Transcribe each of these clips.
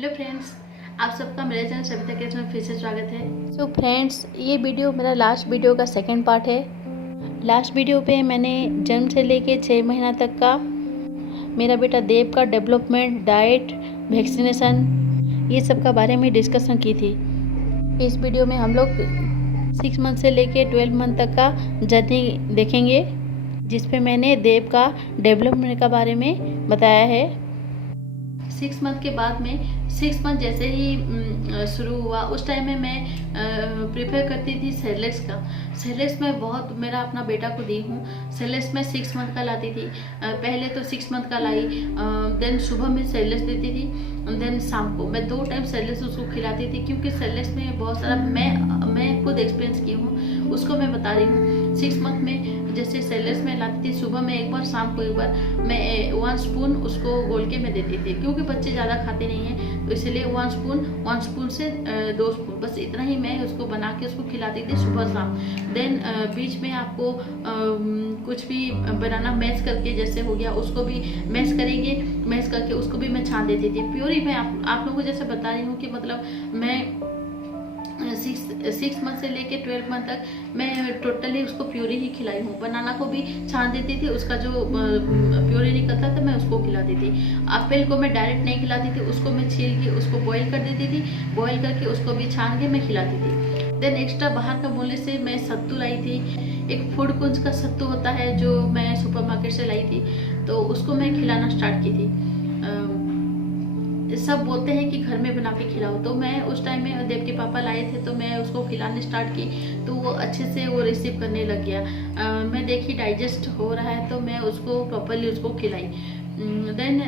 Hello friends, आप सबका मेरे चैनल सविता के में फिर से स्वागत है। सो फ्रेंड्स, ये वीडियो मेरा लास्ट वीडियो का सेकंड पार्ट है। लास्ट वीडियो पे मैंने जन्म से लेके 6 महीना तक का मेरा बेटा देव का डेवलपमेंट, डाइट, वैक्सीनेशन, ये सब का बारे में डिस्कशन की थी। इस वीडियो में हम लोग 6 मंथ से लेके 12 मंथ तक का जर्नी देखेंगे, जिस पे मैंने देव का डेवलपमेंट का बारे में बताया है। 6 मंथ के बाद में 6 मंथ जैसे ही शुरू हुआ, उस टाइम में मैं प्रेफर करती थी सेरेलैक्स का। सेरेलैक्स मैं बहुत मेरा अपना बेटा को दी हूँ। सेरेलैक्स मैं 6 मंथ का लाती थी। पहले तो 6 मंथ का लाई, देन सुबह में सेरेलैक्स देती थी, देन शाम को मैं 2 टाइम सेरेलैक्स उसको खिलाती थी, क्योंकि सेरेलैक्स में बहुत सारा मैं खुद एक्सपीरियंस की हूँ, उसको मैं बता रही हूँ। 6 मंथ में जैसे सेरेलैक्स में लाती थी, सुबह में एक बार, शाम को एक बार, मैं 1 स्पून उसको गोल के में देती थी, क्योंकि बच्चे ज़्यादा खाते नहीं हैं, तो इसलिए 1 स्पून से 2 स्पून, बस इतना ही मैं उसको बना के उसको खिलाती थी सुबह शाम। देन बीच में आपको कुछ भी बनाना मैश करके, जैसे हो गया, उसको भी मैश करेंगे, मैश करके उसको भी मैं छान देती थी प्योरी। मैं आप लोगों को जैसे बता रही हूँ कि मतलब मैं 6 मंथ से लेके 12 मंथ तक मैं टोटली उसको प्योरी ही खिलाई हूँ। बनाना को भी छान देती थी, उसका जो प्योरी निकलता था मैं उसको खिलाती थी। एप्पल को मैं डायरेक्ट नहीं खिलाती थी, उसको मैं छील के उसको बॉईल कर देती थी, बॉईल करके उसको भी छान के मैं खिलाती थी। देन एक्स्ट्रा बाहर का बोलने से मैं सत्तू लाई थी। एक फूड कुंज का सत्तू होता है जो मैं सुपरमार्केट से लाई थी, तो उसको मैं खिलाना स्टार्ट की थी। सब बोलते हैं कि घर में बना के खिलाओ, तो मैं उस टाइम में देव के पापा लाए थे, तो मैं उसको खिलाने स्टार्ट की, तो वो अच्छे से वो रिसीव करने लग गया। मैं देखी डाइजेस्ट हो रहा है, तो मैं उसको प्रॉपरली उसको खिलाई। देन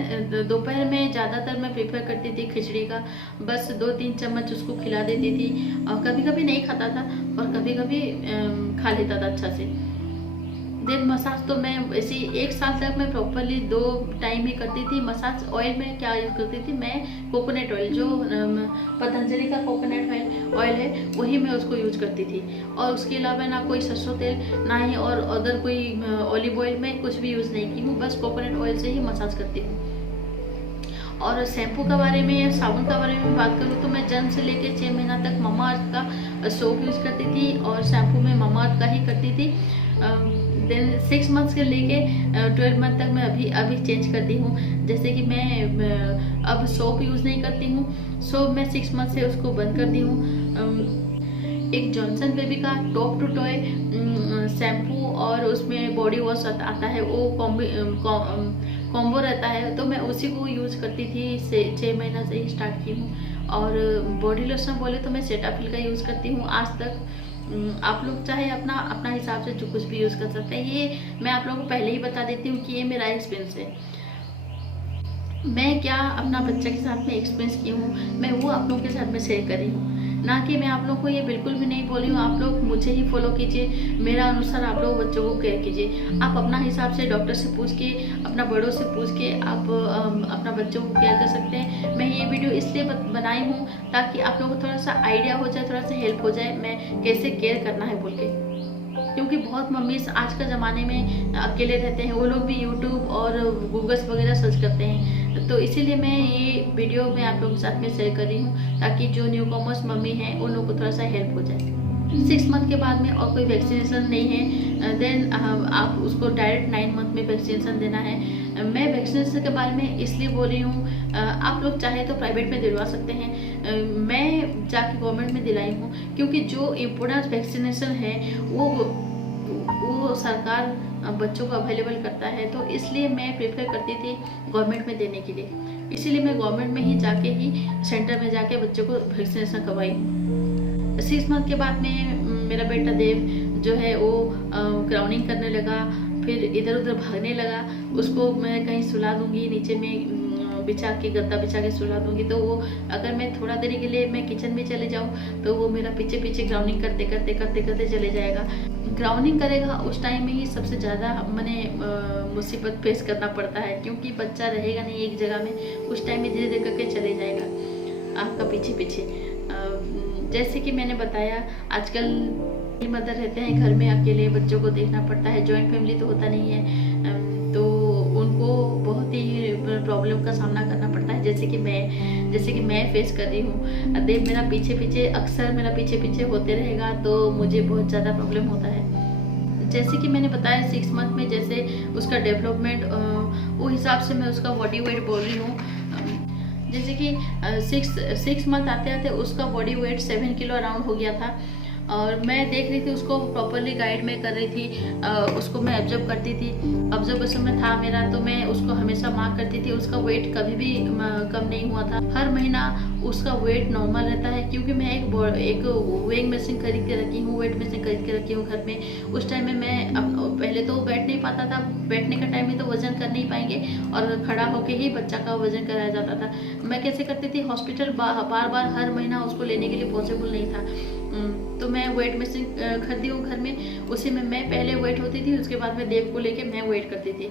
दोपहर में ज़्यादातर मैं प्रेफर करती थी खिचड़ी का, बस 2-3 चम्मच उसको खिला देती थी, और कभी कभी नहीं खाता था और कभी कभी खा लेता था अच्छा से। देन मसाज तो मैं ऐसे 1 साल तक मैं प्रॉपरली 2 टाइम ही करती थी। मसाज ऑयल में क्या यूज़ करती थी मैं, कोकोनट ऑयल, जो पतंजलि का कोकोनट ऑयल है, वही मैं उसको यूज करती थी। और उसके अलावा ना कोई सरसों तेल, ना ही और अदर कोई ऑलिव ऑयल में कुछ भी यूज़ नहीं की हूँ, बस कोकोनट ऑयल से ही मसाज करती हूँ। और शैम्पू के बारे में या साबुन के बारे में बात करूँ, तो मैं जन्म से लेकर 6 महीना तक ममा अर्थ का सोप यूज़ करती थी, और शैम्पू में ममा अर्थ का ही करती थी। देन 6 मंथ से लेके 12 मंथ तक मैं अभी चेंज करती हूँ। जैसे कि मैं अब सोप यूज़ नहीं करती हूँ, सोप मैं 6 मंथ से उसको बंद कर दी हूँ। एक जॉनसन बेबी का टॉप टू टॉय शैम्पू और उसमें बॉडी वॉश आता है, वो कॉम्बो रहता है, तो मैं उसी को यूज़ करती थी। 6 महीना से ही स्टार्ट की हूँ। और बॉडी लोशन बोले तो मैं सेटाफिल का यूज़ करती हूँ आज तक। आप लोग चाहे अपना अपना हिसाब से जो कुछ भी यूज़ कर सकते हैं। ये मैं आप लोगों को पहले ही बता देती हूँ कि ये मेरा एक्सपीरियंस है। मैं क्या अपना बच्चा के साथ में एक्सपीरियंस की हूँ, मैं वो आप लोगों के साथ में शेयर कर रही हूँ, ना कि मैं आप लोग को ये बिल्कुल भी नहीं बोल रही हूँ आप लोग मुझे ही फॉलो कीजिए, मेरा अनुसार आप लोग बच्चों को केयर कीजिए। आप अपना हिसाब से डॉक्टर से पूछ के, अपना बड़ों से पूछ के आप अपना बच्चों को केयर कर सकते हैं। मैं ये वीडियो इसलिए बनाई हूँ ताकि आप लोगों को थोड़ा सा आइडिया हो जाए, थोड़ा सा हेल्प हो जाए, मैं कैसे केयर करना है बोल के। क्योंकि बहुत मम्मीज आज के ज़माने में अकेले रहते हैं, वो लोग भी यूट्यूब और गूगल्स वगैरह सर्च करते हैं, तो इसीलिए मैं ये वीडियो में आप लोगों के साथ में शेयर कर रही हूँ, ताकि जो न्यू कॉमर्स मम्मी हैं उन लोगों को थोड़ा सा हेल्प हो जाए। 6 मंथ के बाद में और कोई वैक्सीनेशन नहीं है, देन आप उसको डायरेक्ट 9 मंथ में वैक्सीनेशन देना है। मैं वैक्सीनेशन के बारे में इसलिए बोल रही हूँ, आप लोग चाहे तो प्राइवेट में दिलवा सकते हैं, मैं जाके गवर्नमेंट में दिलाई हूँ, क्योंकि जो इम्पोर्टेंट वैक्सीनेशन है वो सरकार बच्चों को अवेलेबल करता है, तो इसलिए मैं प्रेफर करती थी गवर्नमेंट में देने के लिए। इसीलिए मैं गवर्नमेंट में ही जाके ही सेंटर में जाके बच्चों को वैक्सीनेशन करवाई। 6 मंथ के बाद में मेरा बेटा देव जो है वो क्राउनिंग करने लगा, फिर इधर उधर भागने लगा। उसको मैं कहीं सुला दूंगी, नीचे में बिछा के, गद्दा बिछा के सुला दूंगी, तो वो अगर मैं थोड़ा देरी के लिए मैं किचन में चले जाऊँ तो वो मेरा पीछे पीछे ग्राउंडिंग करते करते करते करते चले जाएगा। ग्राउंडिंग करेगा उस टाइम में ही सबसे ज़्यादा मैंने मुसीबत फेस करना पड़ता है, क्योंकि बच्चा रहेगा नहीं एक जगह में, उस टाइम में धीरे धीरे करके चले जाएगा आपका पीछे पीछे। जैसे कि मैंने बताया, आजकल मदर रहते हैं घर में, अकेले बच्चों को देखना पड़ता है, जॉइंट फैमिली तो होता नहीं है, तो उनको बहुत ही प्रॉब्लम का सामना करना पड़ता है। जैसे कि मैं फेस कर रही हूँ। अदेब मेरा पीछे अक्सर मेरा पीछे होते रहेगा तो मुझे बहुत ज़्यादा प्रॉब्लम होता है। जैसे कि मैंने बताया 6 मंथ में जैसे उसका डेवलपमेंट वो हिसाब से मैं उसका बॉडी वेट बोल रही हूँ। जैसे कि 6 मंथ आते उसका बॉडी वेट 7 किलो अराउंड हो गया था और मैं देख रही थी उसको प्रॉपरली गाइड में कर रही थी, उसको मैं ऑब्जर्व करती थी। ऑब्जर्वेशन में था मेरा तो मैं उसको हमेशा मार्क करती थी। उसका वेट कभी भी कम नहीं हुआ था। हर महीना उसका वेट नॉर्मल रहता है क्योंकि मैं एक वेइंग मशीन खरीद के रखी हूँ, वेट मशीन खरीद के रखी हूँ घर में। उस टाइम में मैं पहले तो बैठ नहीं पाता था, बैठने का टाइम में तो वजन कर नहीं पाएंगे और खड़ा होके ही बच्चा का वजन कराया जाता था। मैं कैसे करती थी, हॉस्पिटल बार हर महीना उसको लेने के लिए पॉसिबल नहीं था। तो मैं वेट मशीन खरीदी हूँ घर में, उसी में मैं पहले वेट होती थी, उसके बाद में देव को लेके मैं वेट करती थी।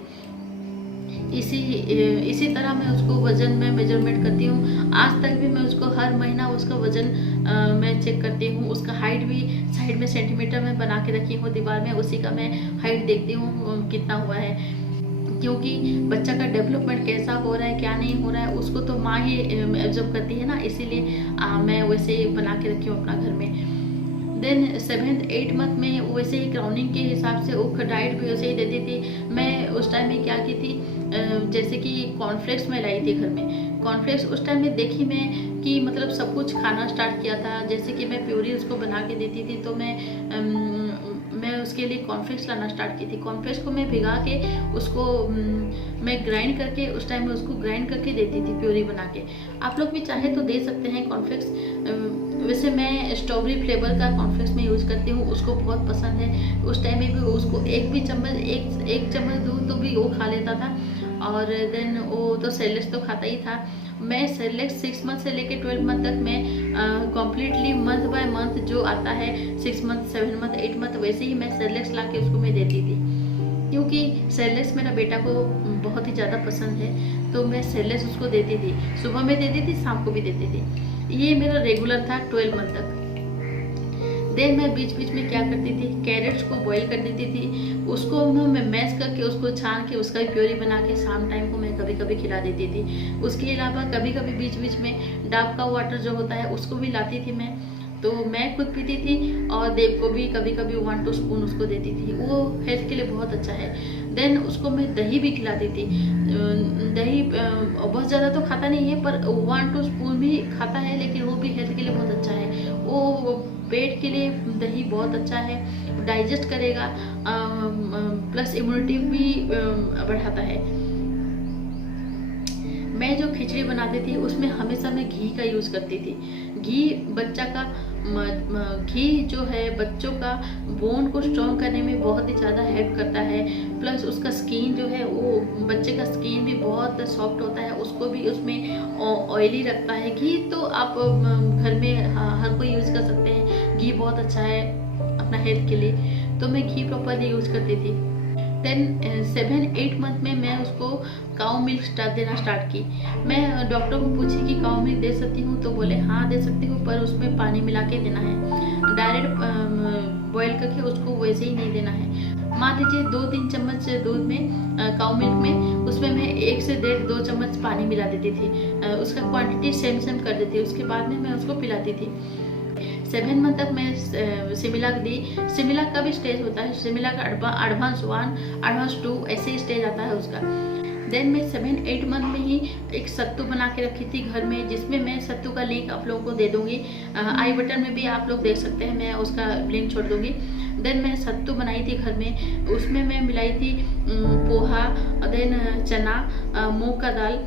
इसी तरह मैं उसको वजन में मेजरमेंट करती हूँ। आज तक भी मैं उसको हर महीना उसका वजन मैं चेक करती हूँ। उसका हाइट भी साइड में सेंटीमीटर में बना के रखी हूँ दीवार में, उसी का मैं हाइट देखती हूँ कितना हुआ है, क्योंकि बच्चा का डेवलपमेंट कैसा हो रहा है क्या नहीं हो रहा है उसको तो माँ ही ऑब्जर्व करती है ना, इसीलिए मैं वैसे बना के रखी हूँ अपना घर में। देन 7th-8th मंथ में वैसे ही क्राउनिंग के हिसाब से वो डाइट भी वैसे ही देती थी। मैं उस टाइम में क्या की थी, जैसे कि कॉर्नफ्लेक्स में लाई थी घर में। कॉर्नफ्लेक्स उस टाइम में देखी मैं कि मतलब सब कुछ खाना स्टार्ट किया था। जैसे कि मैं प्योरी उसको बना के देती थी तो मैं उसके लिए कॉर्नफ्लेक्स लाना स्टार्ट की थी। कॉर्नफ्लेक्स को मैं भिगा के उसको मैं ग्राइंड करके उस टाइम में उसको ग्राइंड करके देती थी प्योरी बना के। आप लोग भी चाहे तो दे सकते हैं कॉर्नफ्लेक्स। वैसे मैं स्ट्रॉबेरी फ्लेवर का कॉर्नफ्लेक्स में यूज़ करती हूँ, उसको बहुत पसंद है। उस टाइम में भी उसको एक चम्मच दूध तो भी वो खा लेता था। और देन वो तो सेरेलैक्स तो खाता ही था। मैं सेरेलैक्स 6 मंथ से लेके 12 मंथ तक मैं कम्प्लीटली मंथ बाय मंथ जो आता है 6 मंथ 7 मंथ 8 मंथ वैसे ही मैं सेरेलैक्स ला के उसको मैं देती थी, क्योंकि सेरेलैक्स मेरा बेटा को बहुत ही ज़्यादा पसंद है। तो मैं सेरेलैक्स उसको देती थी, सुबह में देती थी, शाम को भी देती थी। ये मेरा रेगुलर था 12 मंथ तक। देन मैं बीच में क्या करती थी, कैरेट्स को बॉईल कर देती थी, उसको मैं मैश करके उसको छान के उसका भी प्योरी बना के शाम टाइम को मैं कभी खिला देती थी। उसके अलावा कभी बीच में डाब का वाटर जो होता है उसको भी लाती थी मैं, तो मैं खुद पीती थी और देव को भी कभी 1-2 स्पून उसको देती थी। वो हेल्थ के लिए बहुत अच्छा है। देन उसको मैं दही भी खिलाती थी। दही बहुत ज़्यादा तो खाता नहीं है पर 1-2 स्पून भी खाता है, लेकिन वो भी हेल्थ के लिए बहुत अच्छा है। वो पेट के लिए दही बहुत अच्छा है, डाइजेस्ट करेगा, प्लस इम्यूनिटी भी बढ़ाता है। मैं जो खिचड़ी बनाती थी उसमें हमेशा मैं घी का यूज़ करती थी। घी बच्चा का घी जो है बच्चों का बोन को स्ट्रॉन्ग करने में बहुत ही ज़्यादा हेल्प करता है। प्लस उसका स्किन जो है वो बच्चे का स्किन भी बहुत सॉफ्ट होता है, उसको भी उसमें ऑयली रखता है। घी तो आप घर में हर कोई यूज़ कर सकते हैं। घी बहुत अच्छा है अपना हेल्थ के लिए, तो मैं घी प्रॉपरली यूज़ करती थी। देन 7-8 मंथ में मैं उसको काऊ मिल्क देना स्टार्ट की। मैं डॉक्टर को पूछी कि काऊ मिल्क दे सकती हूँ, तो बोले हाँ दे सकती हूँ, पर उसमें पानी मिला के देना है, डायरेक्ट बॉईल करके उसको वैसे ही नहीं देना है। मान लीजिए 2-3 चम्मच दूध में काऊ मिल्क में उसमें मैं 1 से 1.5-2 चम्मच पानी मिला देती थी। उसका क्वांटिटी सेम कर देती थी। उसके बाद में मैं उसको पिलाती थी। 7 मंथ तक मैं सिमिलाक दी। सिमिलाक का भी स्टेज होता है, सिमिलाक का एडवांस 1, एडवांस 2 ऐसे ही स्टेज आता है उसका। देन मैं 7-8 मंथ में ही एक सत्तू बना के रखी थी घर में, जिसमें मैं सत्तू का लिंक आप लोगों को दे दूंगी। आई बटन में भी आप लोग देख सकते हैं, मैं उसका लिंक छोड़ दूंगी। देन मैं सत्तू बनाई थी घर में, उसमें मैं मिलाई थी पोहा, देन चना, मूंग का दाल,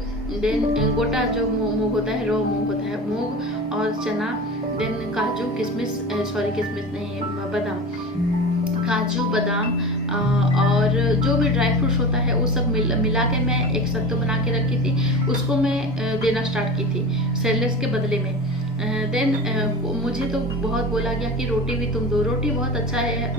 देन गोटा जो मूंग होता है, रॉ मूंग होता है, मूंग और चना, देन काजू किशमिश, किशमिश नहीं, बादाम, काजू बादाम और जो भी ड्राई फ्रूट्स होता है वो सब मिला के मैं एक सत्तू बना के रखी थी। उसको मैं देना स्टार्ट की थी सेरेलैक्स के बदले में। देन मुझे तो बहुत बोला गया कि रोटी भी तुम दो, रोटी बहुत अच्छा है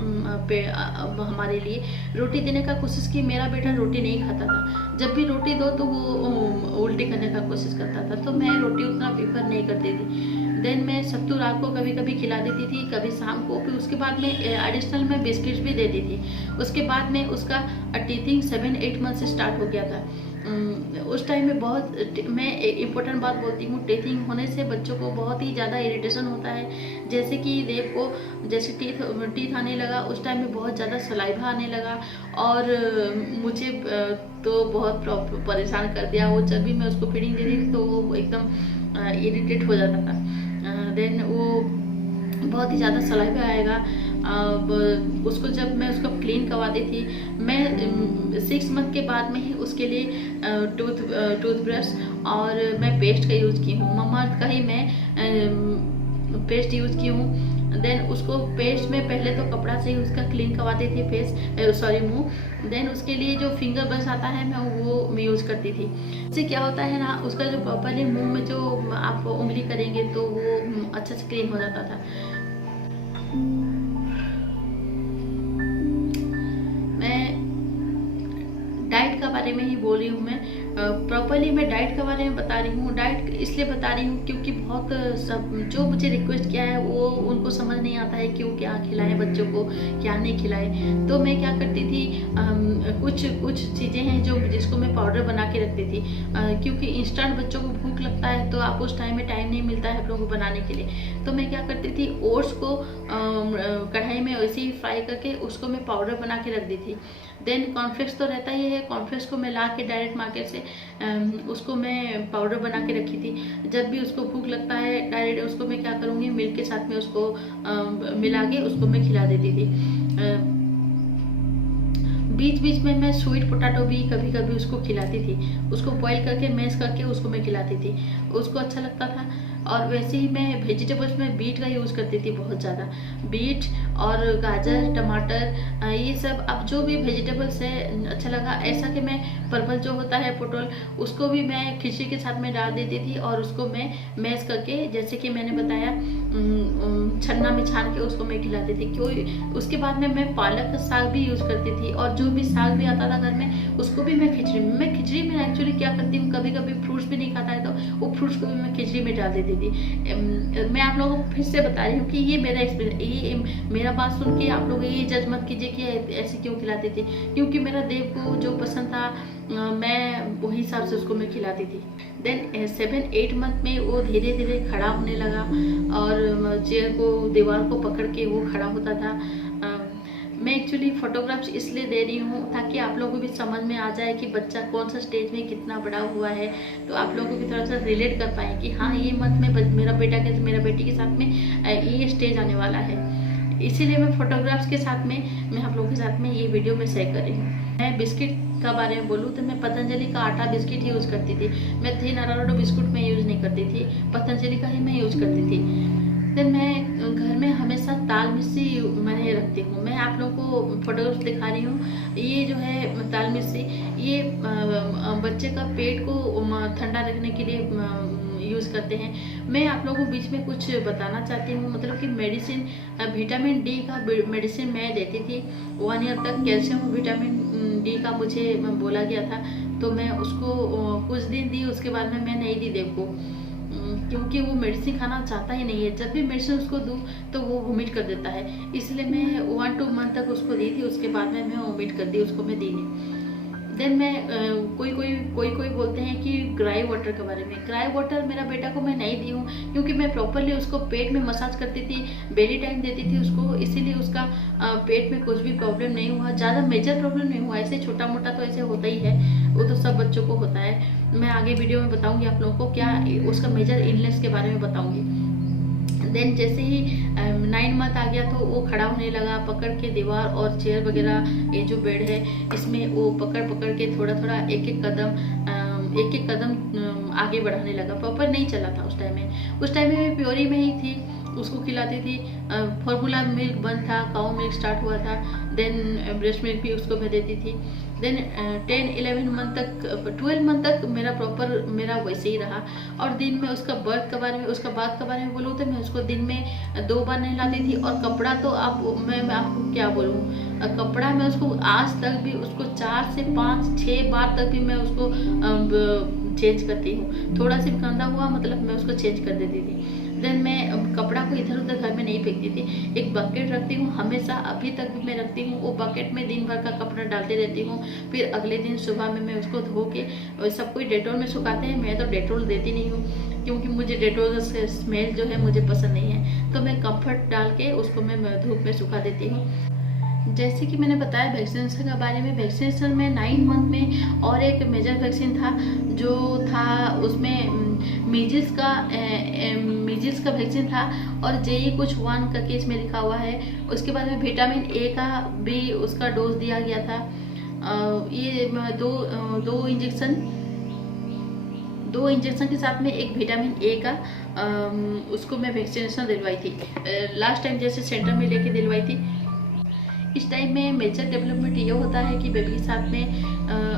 हमारे लिए। रोटी देने का कोशिश की, मेरा बेटा रोटी नहीं खाता था। जब भी रोटी दो तो वो उल्टी करने का कोशिश करता था, तो मैं रोटी उतना प्रीफर नहीं करती थी। देन मैं सत्तू रात को कभी खिला देती थी, कभी शाम को। फिर उसके बाद में एडिशनल मैं बिस्किट्स भी देती थी। उसके बाद में उसका टीथिंग 7-8 मंथ से स्टार्ट हो गया था। उस टाइम में बहुत मैं एक इम्पोर्टेंट बात बोलती हूँ, टीथिंग होने से बच्चों को बहुत ही ज़्यादा इरिटेशन होता है। जैसे कि देव को जैसे टीथ आने लगा, उस टाइम में बहुत ज़्यादा सलाइवा आने लगा और मुझे तो बहुत परेशान कर दिया वो। जब भी मैं उसको फीडिंग दे रही थी तो वो एकदम इरिटेट हो जाता था। देन वो बहुत ही ज़्यादा सलाइवा आएगा। अब उसको जब मैं उसको क्लीन करवाती थी, मैं 6 मंथ के बाद में ही उसके लिए टूथब्रश और मैं पेस्ट का यूज़ की हूँ, ममाअर्थ का ही मैं पेस्ट यूज़ की हूँ। देन उसको पेस्ट में पहले तो कपड़ा से ही उसका क्लीन करवाती थी मुंह। देन उसके लिए जो फिंगर ब्रश आता है मैं वो यूज़ करती थी। इससे क्या होता है ना, उसका जो प्रॉपरली मुंह में जो आप उंगली करेंगे तो वो अच्छे से क्लीन हो जाता था। मैं डाइट के बारे में ही बोल रही हूँ। मैं प्रॉपरली मैं डाइट के बारे में बता रही हूँ। डाइट इसलिए बता रही हूँ क्योंकि बहुत सब जो मुझे रिक्वेस्ट किया है वो उनको समझ नहीं आता है क्यों क्या खिलाएं बच्चों को, क्या नहीं खिलाएं। तो मैं क्या करती थी, कुछ चीज़ें हैं जो जिसको मैं पाउडर बना के रखती थी, क्योंकि इंस्टेंट बच्चों को भूख लगता है तो आप उस टाइम में टाइम नहीं मिलता है आप लोगों को बनाने के लिए। तो मैं क्या करती थी, ओट्स को कढ़ाई में वैसे ही फ्राई करके उसको मैं पाउडर बना के रख दी थी। देन कॉर्नफ्लेक्स तो रहता ही है, कॉर्नफ्लेक्स को मैं ला के डायरेक्ट मार्केट से उसको मैं पाउडर बना के रखी थी। जब भी उसको भूख लगता है डायरेक्ट उसको मैं क्या करूँगी, मिल्क के साथ में उसको मिला के उसको मैं खिला देती थी। बीच बीच में मैं स्वीट पोटैटो भी कभी कभी उसको खिलाती थी, उसको बॉईल करके मैश करके उसको मैं खिलाती थी, उसको अच्छा लगता था। और वैसे ही मैं वेजिटेबल्स में बीट का यूज़ करती थी बहुत ज़्यादा, बीट और गाजर टमाटर ये सब। अब जो भी वेजिटेबल्स है अच्छा लगा। ऐसा कि मैं परवल जो होता है पोटल, उसको भी मैं खिचड़ी के साथ में डाल देती थी और उसको मैं मैश करके, जैसे कि मैंने बताया, छन्ना में छान के उसको मैं खिलाती थी। क्यों उसके बाद में मैं पालक का साग भी यूज़ करती थी और जो भी साग भी आता था घर में उसको भी मैं खिचड़ी में एक्चुअली क्या करती हूँ, कभी कभी फ्रूट्स भी नहीं खाता है तो वो फ्रूट्स को भी मैं खिचड़ी में डाल देती थी। मैं आप लोगों को फिर से बता रही हूँ कि ये मेरा एक्सपीरियंस, ये मेरा बात सुन के आप लोग ये जज मत कीजिए कि ऐसे क्यों खिलाती थी, क्योंकि मेरा देव को जो पसंद था मैं वही हिसाब से उसको मैं खिलाती थी। देन 7-8 मंथ में वो धीरे धीरे खड़ा होने लगा और चेयर को दीवार को पकड़ के वो खड़ा होता था। मैं एक्चुअली फोटोग्राफ्स इसलिए दे रही हूँ ताकि आप लोगों को भी समझ में आ जाए कि बच्चा कौन सा स्टेज में कितना बड़ा हुआ है, तो आप लोगों को भी थोड़ा सा रिलेट कर पाए कि हाँ ये मंथ में मेरा बेटी के साथ में ये स्टेज आने वाला है। इसीलिए मैं फोटोग्राफ्स के साथ में मैं आप लोगों के साथ में ये वीडियो में शेयर कर रही हूँ। मैं बिस्किट का बारे में बोलूँ तो मैं पतंजलि का आटा बिस्किट ही यूज़ करती थी। मैं थिन अरारोडो बिस्कुट में यूज़ नहीं करती थी, पतंजलि का ही मैं यूज़ करती थी। देन मैं घर में हमेशा ताल मिस्सी मैंने रखती हूँ। मैं आप लोगों को फोटोग्राफ दिखा रही हूँ। ये जो है ताल मिस्सी, ये बच्चे का पेट को ठंडा रखने के लिए यूज़ करते हैं। मैं आप लोगों को बीच में कुछ बताना चाहती हूँ, मतलब कि मेडिसिन, विटामिन डी का मेडिसिन मैं देती थी 1 ईयर तक। कैल्शियम विटामिन डी का मुझे बोला गया था तो मैं उसको कुछ दिन दी, उसके बाद में मैं नहीं दी देव को, क्योंकि वो मेडिसिन खाना चाहता ही नहीं है। जब भी मेडिसिन उसको दूँ तो वो वोमिट कर देता है, इसलिए मैं 1-2 मंथ तक उसको दी थी, उसके बाद में मैं वोमिट कर दी, उसको मैं दी नहीं। देन मैं कोई बोलते हैं कि ग्राई वाटर के बारे में। ग्राई वाटर मेरा बेटा को मैं नहीं दी हूँ क्योंकि मैं प्रॉपरली उसको पेट में मसाज करती थी, बेली टाइम देती थी उसको, इसीलिए उसका पेट में कुछ भी प्रॉब्लम नहीं हुआ, ज़्यादा मेजर प्रॉब्लम नहीं हुआ। ऐसे छोटा मोटा तो ऐसे होता ही है, वो तो सब बच्चों को होता है। मैं आगे वीडियो में बताऊँगी आप लोगों को क्या उसका मेजर इलनेस के बारे में बताऊँगी। देन जैसे ही 9 मंथ आ गया तो वो खड़ा होने लगा, पकड़ के दीवार और चेयर वगैरह, ये जो बेड है इसमें वो पकड़ के थोड़ा थोड़ा एक एक कदम आगे बढ़ाने लगा। प्रॉपर नहीं चला था उस टाइम में मैं प्योरी में ही थी, उसको खिलाती थी। फॉर्मूला मिल्क बंद था, काऊ मिल्क स्टार्ट हुआ था, देन ब्रेस्ट मिल्क भी उसको मैं देती थी। देन 10-11 मंथ तक 12 मंथ तक मेरा वैसे ही रहा। और दिन में उसका बात के बारे में बोलूँ तो मैं उसको दिन में 2 बार नहलाती थी। और कपड़ा तो मैं आपको क्या बोलूँ, कपड़ा मैं उसको आज तक भी उसको 4 से 5-6 बार तक भी मैं उसको चेंज करती हूँ। थोड़ा सा गंदा हुआ मतलब मैं उसको चेंज कर देती थी। देन मैं कपड़ा को इधर उधर घर में नहीं फेंकती थी। एक बकेट रखती हूँ हमेशा, अभी तक भी मैं रखती हूँ। वो बकेट में दिन भर का कपड़ा डालती रहती हूँ। फिर अगले दिन सुबह में मैं उसको धो के, सब कोई डेटोल में सुखाते हैं, मैं तो डेटोल देती नहीं हूँ क्योंकि मुझे डेटोल से स्मेल जो है मुझे पसंद नहीं है। तो मैं कम्फर्ट डाल के उसको मैं धूप में सुखा देती हूँ। जैसे कि मैंने बताया वैक्सीनेशन के बारे में, वैक्सीनेशन में 9 मंथ में और एक मेजर वैक्सीन था जो था उसमें मीजिल्स का वैक्सीन था और जेई कुछ 1 का केस में लिखा हुआ है। उसके बाद में विटामिन ए का भी उसका डोज दिया गया था। ये दो इंजेक्शन के साथ में एक विटामिन ए का उसको मैं वैक्सीनेशन दिलवाई थी। लास्ट टाइम जैसे सेंटर में लेके दिलवाई थी। इस टाइम में मेजर डेवलपमेंट ये होता है कि बेबी के साथ में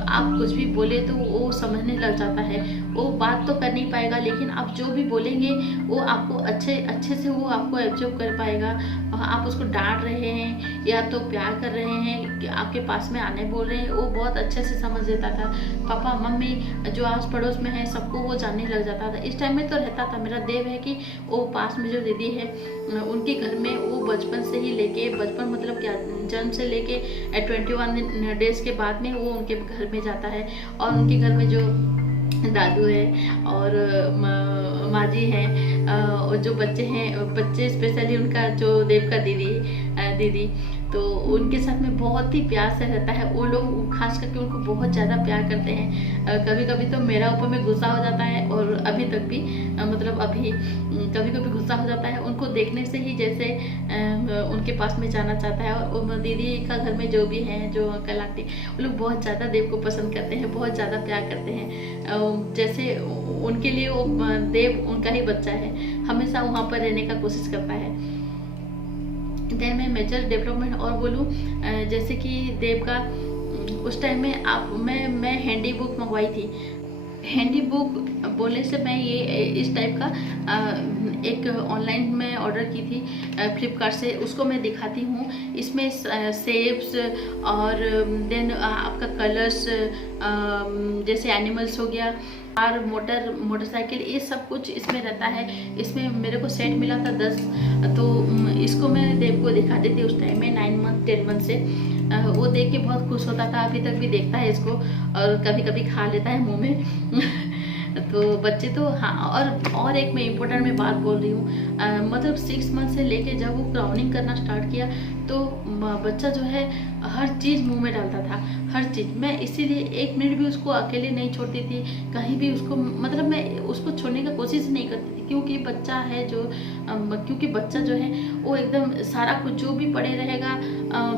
आप कुछ भी बोले तो वो समझने लग जाता है। वो बात तो कर नहीं पाएगा लेकिन आप जो भी बोलेंगे वो आपको अच्छे से वो आपको एब्जॉर्ब कर पाएगा। आप उसको डांट रहे हैं या तो प्यार कर रहे हैं कि आपके पास में आने बोल रहे हैं, वो बहुत अच्छे से समझ लेता था। पापा मम्मी जो आस पड़ोस में है सबको वो जानने लग जाता था। इस टाइम में तो रहता था। मेरा देव है कि वो पास में जो दीदी है उनके घर में वो बचपन से ही लेके, बचपन मतलब क्या, जन्म से लेके 21 डेज के बाद में वो उनके घर में जाता है। और उनके घर में जो दादू है और माँ जी हैं और जो बच्चे स्पेशली उनका जो देव का दीदी तो उनके साथ में बहुत ही प्यार से रहता है। वो लोग खास करके उनको बहुत ज़्यादा प्यार करते हैं। कभी कभी तो मेरा ऊपर में गुस्सा हो जाता है और अभी तक भी मतलब अभी कभी कभी गुस्सा हो जाता है। उनको देखने से ही जैसे उनके पास में जाना चाहता है। और दीदी का घर में जो भी हैं, जो अंकल आंटी, वो लोग बहुत ज़्यादा देव को पसंद करते हैं, बहुत ज़्यादा प्यार करते हैं। जैसे उनके लिए वो देव उनका ही बच्चा है, हमेशा वहाँ पर रहने का कोशिश करता है। देन मैं मेजर डेवलपमेंट और बोलूँ, जैसे कि देव का उस टाइम में मैं हैंडी बुक मंगवाई थी। हैंडी बुक बोलने से मैं ये इस टाइप का एक ऑनलाइन में ऑर्डर की थी फ्लिपकार्ट से। उसको मैं दिखाती हूँ। इसमें शेप्स और देन आपका कलर्स, जैसे एनिमल्स हो गया, कार, मोटरसाइकिल, ये सब कुछ इसमें रहता है। इसमें मेरे को सेट मिला था 10। तो इसको मैं देव को दिखाती थी उस टाइम में 9 मंथ 10 मंथ से। वो देख के बहुत खुश होता था। अभी तक भी देखता है इसको और कभी कभी खा लेता है मुंह में तो बच्चे तो हाँ। और एक मैं इम्पोर्टेंट में बात बोल रही हूँ, मतलब 6 मंथ से लेके जब वो क्राउनिंग करना स्टार्ट किया तो बच्चा जो है हर चीज़ मुंह में डालता था, हर चीज़। मैं इसीलिए 1 मिनट भी उसको अकेले नहीं छोड़ती थी कहीं भी। उसको मतलब मैं उसको छोड़ने का कोशिश नहीं करती थी क्योंकि बच्चा है क्योंकि बच्चा जो है वो एकदम सारा कुछ जो भी पड़े रहेगा,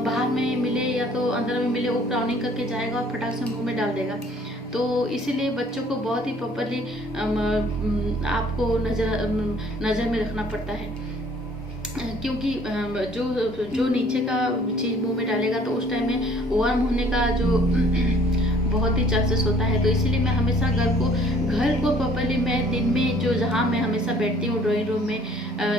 बाहर में मिले या तो अंदर में मिले, वो क्राउनिंग करके जाएगा और फटाक से मुँह में डाल देगा। तो इसीलिए बच्चों को बहुत ही प्रॉपरली आपको नज़र में रखना पड़ता है क्योंकि जो नीचे का चीज़ मुंह में डालेगा तो उस टाइम में वर्म होने का जो बहुत ही चांसेस होता है। तो इसीलिए मैं हमेशा घर को प्रॉपरली मैं दिन में जहाँ मैं हमेशा बैठती हूँ ड्राइंग रूम में,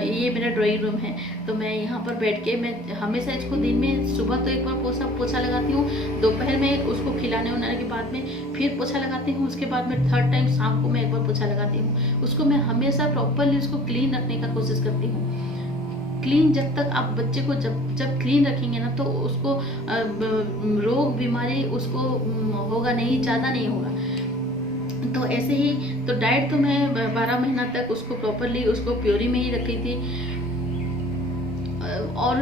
ये मेरा ड्राइंग रूम है, तो मैं यहाँ पर बैठ के मैं हमेशा इसको दिन में सुबह तो एक बार पोछा लगाती हूँ, दोपहर में उसको खिलाने उलाने के बाद में फिर पोछा लगाती हूँ, उसके बाद में 3rd टाइम शाम को मैं एक बार पोछा लगाती हूँ। उसको मैं हमेशा प्रॉपरली उसको क्लीन रखने का कोशिश करती हूँ। क्लीन जब तक आप बच्चे को जब क्लीन रखेंगे ना तो उसको रोग बीमारी उसको होगा नहीं, ज़्यादा नहीं होगा। तो ऐसे ही तो डाइट तो मैं 12 महीना तक उसको प्रॉपरली उसको प्योरी में ही रखी थी। और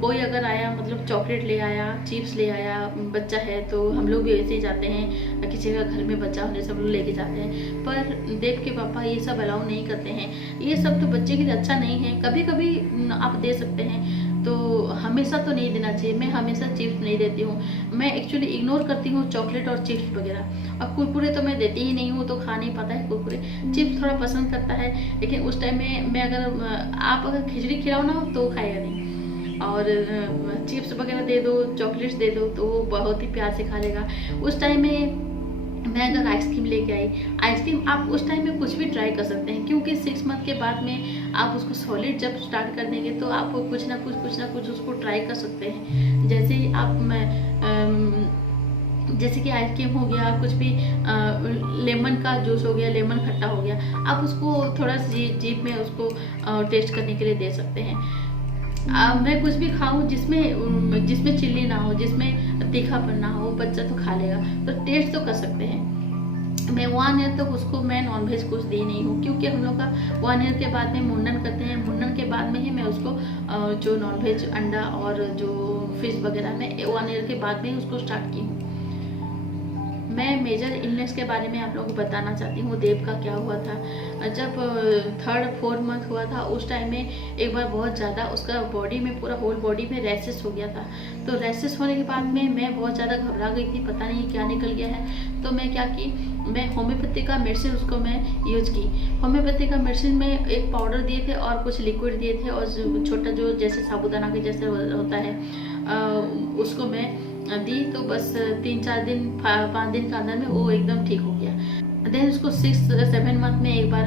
कोई अगर आया मतलब चॉकलेट ले आया, चिप्स ले आया, बच्चा है तो हम लोग भी ऐसे ही जाते हैं, किसी का घर में बच्चा होने सब लोग लेके जाते हैं। पर देव के पापा ये सब अलाउ नहीं करते हैं। ये सब तो बच्चे के लिए अच्छा नहीं है। कभी कभी आप दे सकते हैं, तो हमेशा तो नहीं देना चाहिए। मैं हमेशा चिप्स नहीं देती हूँ। मैं एक्चुअली इग्नोर करती हूँ चॉकलेट और चिप्स वगैरह। और कुरकुरे तो मैं देती ही नहीं हूँ, तो खा नहीं पाता है कुरकुरे। चिप्स थोड़ा पसंद करता है, लेकिन उस टाइम में मैं अगर खिचड़ी खिलाओ ना तो खाएगा नहीं। और चिप्स वगैरह दे दो, चॉकलेट्स दे दो तो वो बहुत ही प्यार से खा लेगा। उस टाइम में मैं अगर आइसक्रीम लेके आई, आइसक्रीम आप उस टाइम में कुछ भी ट्राई कर सकते हैं क्योंकि 6 मंथ के बाद में आप उसको सॉलिड जब स्टार्ट कर देंगे तो आप कुछ ना कुछ उसको ट्राई कर सकते हैं। जैसे ही आप जैसे कि आइसक्रीम हो गया, कुछ भी लेमन का जूस हो गया, लेमन खट्टा हो गया, आप उसको थोड़ा जीभ में उसको टेस्ट करने के लिए दे सकते हैं। मैं कुछ भी खाऊं जिसमें जिसमें चिल्ली ना हो, जिसमें तीखापन ना हो, बच्चा तो खा लेगा, तो टेस्ट तो कर सकते हैं। मैं 1 ईयर तक उसको मैं नॉनवेज कुछ दी नहीं हूँ, क्योंकि हम लोग का 1 ईयर के बाद में मुंडन करते हैं। मुंडन के बाद में ही मैं उसको जो नॉनवेज अंडा और जो फिश वगैरह में 1 ईयर के बाद में ही उसको स्टार्ट की हूँ। मैं मेजर इलनेस के बारे में आप लोगों को बताना चाहती हूँ। देव का क्या हुआ था, जब 3-4 मंथ हुआ था, उस टाइम में एक बार बहुत ज़्यादा उसका बॉडी में, पूरा होल बॉडी में रैशेस हो गया था। तो रैशेस होने के बाद में मैं बहुत ज़्यादा घबरा गई थी, पता नहीं क्या निकल गया है। तो मैं क्या की, मैं होम्योपैथी का मेडिसिन उसको मैं यूज की। होम्योपैथी का मेडिसिन में एक पाउडर दिए थे और कुछ लिक्विड दिए थे, और छोटा जो जैसे साबुदाना के जैसे होता है उसको मैं दी। तो बस 3-4 दिन 5 दिन के अंदर में वो एकदम ठीक हो गया। देन उसको 6-7 मंथ में एक बार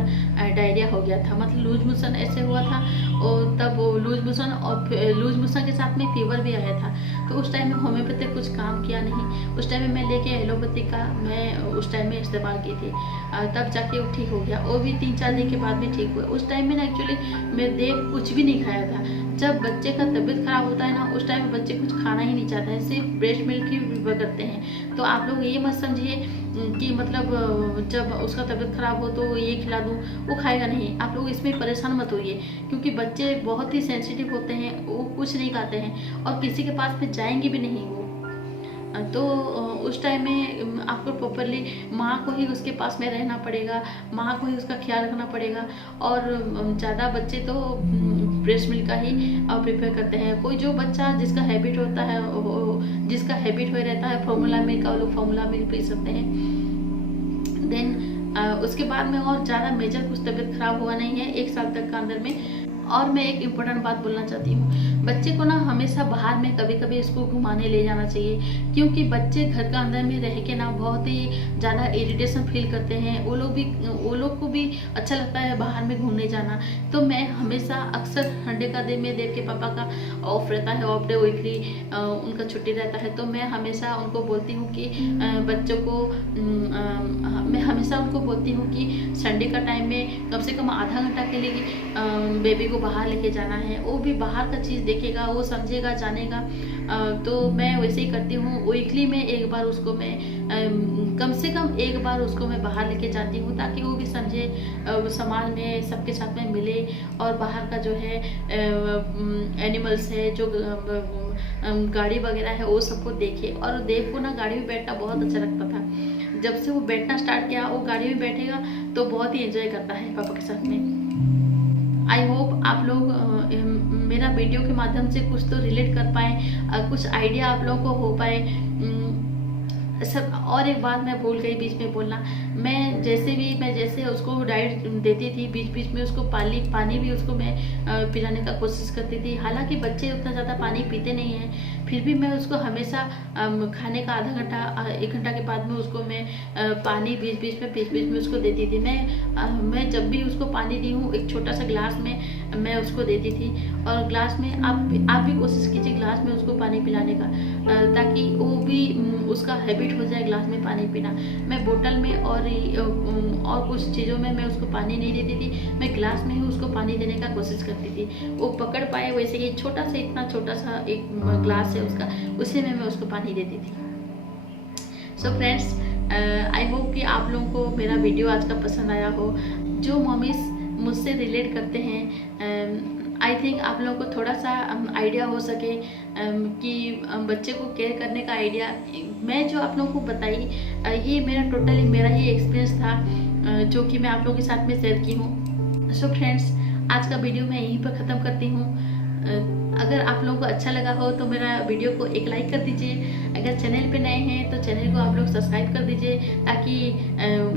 डायरिया हो गया था, मतलब लूज मोशन ऐसे हुआ था। और तब वो लूज मोशन और लूज मोशन के साथ में फीवर भी आया था। तो उस टाइम में होम्योपैथिक कुछ काम किया नहीं। उस टाइम में मैं लेके एलोपैथी का मैं उस टाइम में इस्तेमाल की थी, तब जाके वो ठीक हो गया। वो भी 3-4 दिन के बाद में ठीक हुआ। उस टाइम में ना एक्चुअली मैं देव कुछ भी नहीं खाया था। जब बच्चे का तबीयत खराब होता है ना, उस टाइम में बच्चे कुछ खाना ही नहीं चाहते हैं, सिर्फ ब्रेस्ट मिल्क ही प्रेफर करते हैं। तो आप लोग ये मत समझिए कि मतलब जब उसका तबीयत खराब हो तो ये खिला दूँ, वो खाएगा नहीं। आप लोग इसमें परेशान मत होइए, क्योंकि बच्चे बहुत ही सेंसिटिव होते हैं, वो कुछ नहीं खाते हैं और किसी के पास में जाएंगे भी नहीं वो। तो उस टाइम में आपको प्रॉपरली माँ को ही उसके पास में रहना पड़ेगा, माँ को ही उसका ख्याल रखना पड़ेगा। और ज़्यादा बच्चे तो ब्रेस्ट मिल्क का ही प्रेफर करते हैं। कोई जो बच्चा जिसका हैबिट होता है, जिसका हैबिट हो रहता है फॉर्मूला मिल्क का, वो लोग फॉर्मूला मिल्क पी सकते हैं। देन उसके बाद में और ज़्यादा मेजर कुछ तबीयत खराब हुआ नहीं है 1 साल तक का अंदर में। और मैं एक इम्पोर्टेंट बात बोलना चाहती हूँ, बच्चे को ना हमेशा बाहर में कभी कभी इसको घुमाने ले जाना चाहिए, क्योंकि बच्चे घर का अंदर में रह के ना बहुत ही ज़्यादा इरिटेशन फील करते हैं। वो लोग को भी अच्छा लगता है बाहर में घूमने जाना। तो मैं हमेशा अक्सर संडे का दिन में देव के पापा का ऑफ रहता है, ऑफ डे वीकली उनका छुट्टी रहता है। तो मैं हमेशा उनको बोलती हूँ कि बच्चों को मैं हमेशा उनको बोलती हूँ कि संडे का टाइम में कम से कम आधा घंटा के लिए बेबी को बाहर लेके जाना है। वो भी बाहर का चीज़ देखेगा, वो समझेगा, जानेगा। तो मैं वैसे ही करती हूँ। वीकली में एक बार उसको मैं कम से कम एक बार उसको मैं बाहर लेके जाती हूँ, ताकि वो भी समझे, समाज में सबके साथ में मिले, और बाहर का जो है एनिमल्स है, जो गाड़ी वगैरह है, वो सबको देखे। और देव को ना गाड़ी में बैठना बहुत अच्छा लगता था। जब से वो बैठना स्टार्ट किया, वो गाड़ी में बैठेगा तो बहुत ही एंजॉय करता है पापा के साथ में। आई होप आप लोग मेरा वीडियो के माध्यम से कुछ तो रिलेट कर पाए, कुछ आइडिया आप लोगों को हो पाए। सब और एक बात मैं भूल गई बीच में बोलना, मैं जैसे उसको डाइट देती थी, बीच बीच में उसको पानी भी उसको मैं पिलाने का कोशिश करती थी। हालांकि बच्चे उतना ज़्यादा पानी पीते नहीं हैं, फिर भी मैं उसको हमेशा खाने का आधा घंटा 1 घंटा के बाद में उसको मैं पानी बीच बीच में उसको देती थी। मैं जब भी उसको पानी दी हूँ, एक छोटा सा ग्लास में मैं उसको देती थी। और ग्लास में आप भी कोशिश कीजिए ग्लास में उसको पानी पिलाने का, ताकि वो भी उसका हैबिट हो जाए ग्लास में पानी पीना। मैं बोतल में और कुछ चीज़ों में मैं उसको पानी नहीं देती थी, मैं ग्लास में ही उसको पानी देने का कोशिश करती थी। वो पकड़ पाए वैसे ही इतना छोटा सा एक ग्लास है उसका, उसी में मैं उसको पानी देती थी। सो फ्रेंड्स, आई होप कि आप लोगों को मेरा वीडियो आज का पसंद आया हो। जो मम्मीज़ मुझसे रिलेट करते हैं, आई थिंक आप लोगों को थोड़ा सा आइडिया हो सके कि बच्चे को केयर करने का आइडिया। मैं जो आप लोगों को बताई, ये मेरा ही एक्सपीरियंस था, जो कि मैं आप लोगों के साथ में शेयर की हूँ। सो फ्रेंड्स, आज का वीडियो मैं यहीं पर ख़त्म करती हूँ। अगर आप लोगों को अच्छा लगा हो तो मेरा वीडियो को एक लाइक कर दीजिए। अगर चैनल पे नए हैं तो चैनल को आप लोग सब्सक्राइब कर दीजिए, ताकि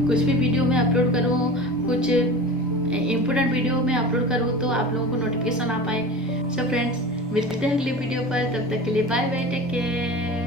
कुछ भी वीडियो मैं अपलोड करूँ, कुछ इम्पोर्टेंट वीडियो में अपलोड करूँ तो आप लोगों को नोटिफिकेशन आ पाए। सो फ्रेंड्स, मिलते हैं अगले वीडियो पर, तब तक के लिए बाय बाय, टेक केयर।